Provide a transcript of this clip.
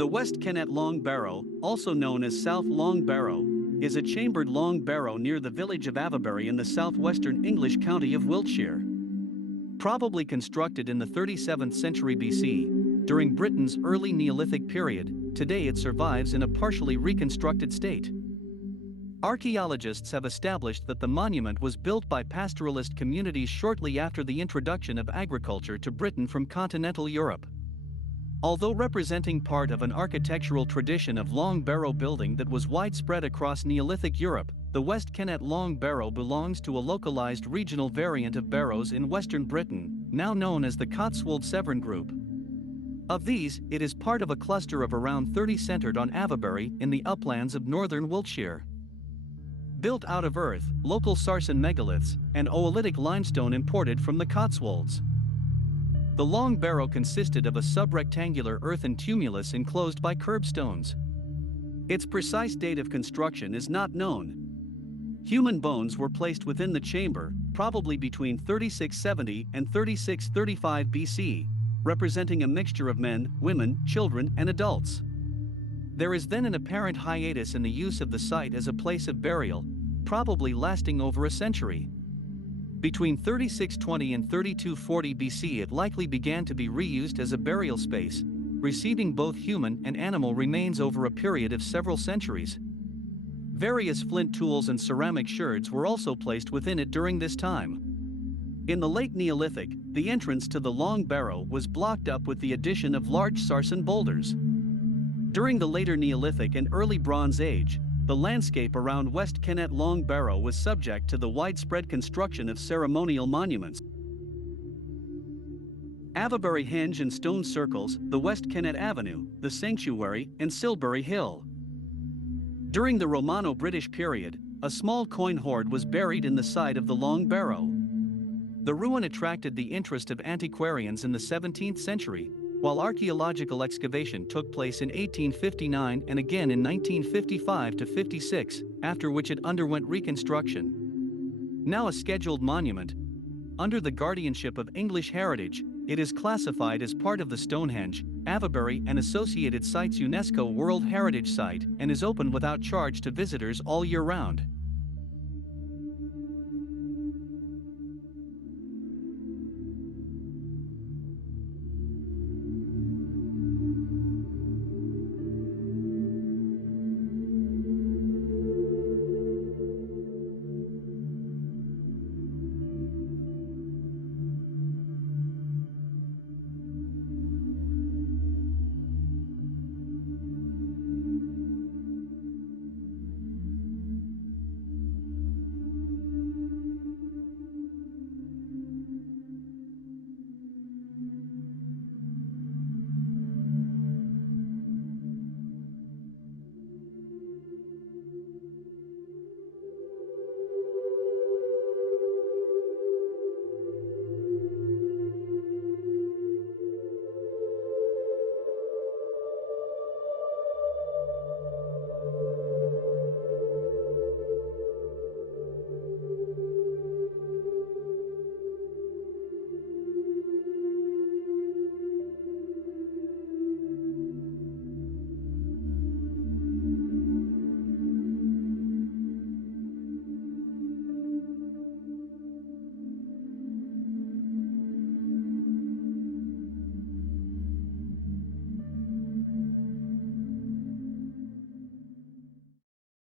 The West Kennet Long Barrow, also known as South Long Barrow, is a chambered long barrow near the village of Avebury in the southwestern English county of Wiltshire. Probably constructed in the 37th century BC, during Britain's early Neolithic period, today it survives in a partially reconstructed state. Archaeologists have established that the monument was built by pastoralist communities shortly after the introduction of agriculture to Britain from continental Europe. Although representing part of an architectural tradition of long barrow building that was widespread across Neolithic Europe, the West Kennet Long Barrow belongs to a localized regional variant of barrows in western Britain, now known as the Cotswold Severn Group. Of these, it is part of a cluster of around 30 centered on Avebury in the uplands of northern Wiltshire. Built out of earth, local sarsen megaliths, and oolitic limestone imported from the Cotswolds. The long barrow consisted of a subrectangular earthen tumulus enclosed by curbstones. Its precise date of construction is not known. Human bones were placed within the chamber, probably between 3670 and 3635 BC, representing a mixture of men, women, children, and adults. There is then an apparent hiatus in the use of the site as a place of burial, probably lasting over a century. Between 3620 and 3240 BC it likely began to be reused as a burial space, receiving both human and animal remains over a period of several centuries. Various flint tools and ceramic sherds were also placed within it during this time. In the late Neolithic, the entrance to the Long Barrow was blocked up with the addition of large sarsen boulders. During the later Neolithic and early Bronze Age, the landscape around West Kennet Long Barrow was subject to the widespread construction of ceremonial monuments. Avebury Henge and Stone Circles, the West Kennet Avenue, the Sanctuary, and Silbury Hill. During the Romano-British period, a small coin hoard was buried in the side of the Long Barrow. The ruin attracted the interest of antiquarians in the 17th century, while archaeological excavation took place in 1859 and again in 1955 to 56, after which it underwent reconstruction. Now a scheduled monument, under the guardianship of English Heritage, it is classified as part of the Stonehenge, Avebury and Associated Sites UNESCO World Heritage Site and is open without charge to visitors all year round.